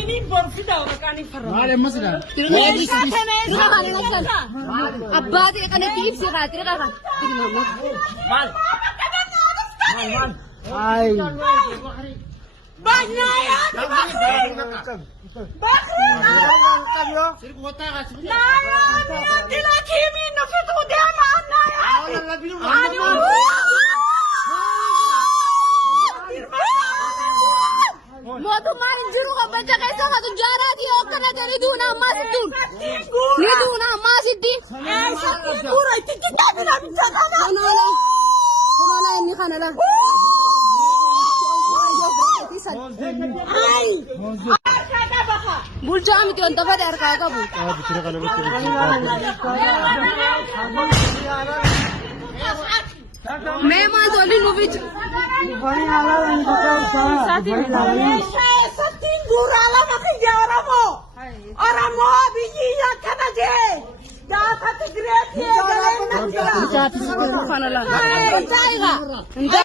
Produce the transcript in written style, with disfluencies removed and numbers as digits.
ini borfida makani farra. Mare masla. Abbati kan tiip si khatir ka. Mal. Mal. Ay. Banaya. Bakri. Sirku wata ka. Naya. Dila kimi no fitu de mana ya. Anu. Moto main juru ka baca kaisa ka tu jara di okana jari duna masdun. Ni duna masidi. Esa gura tiki tabila bitana. Kunala ini kanala. Ay. Arkada baka. Bulja ami tu anta pada arkada bu. Bicara kana bicara. Mehman doli nubi. Satin gurala makija oramo. Oramo biji ya kana je. Jata tigre tie gale. Kanala. Anta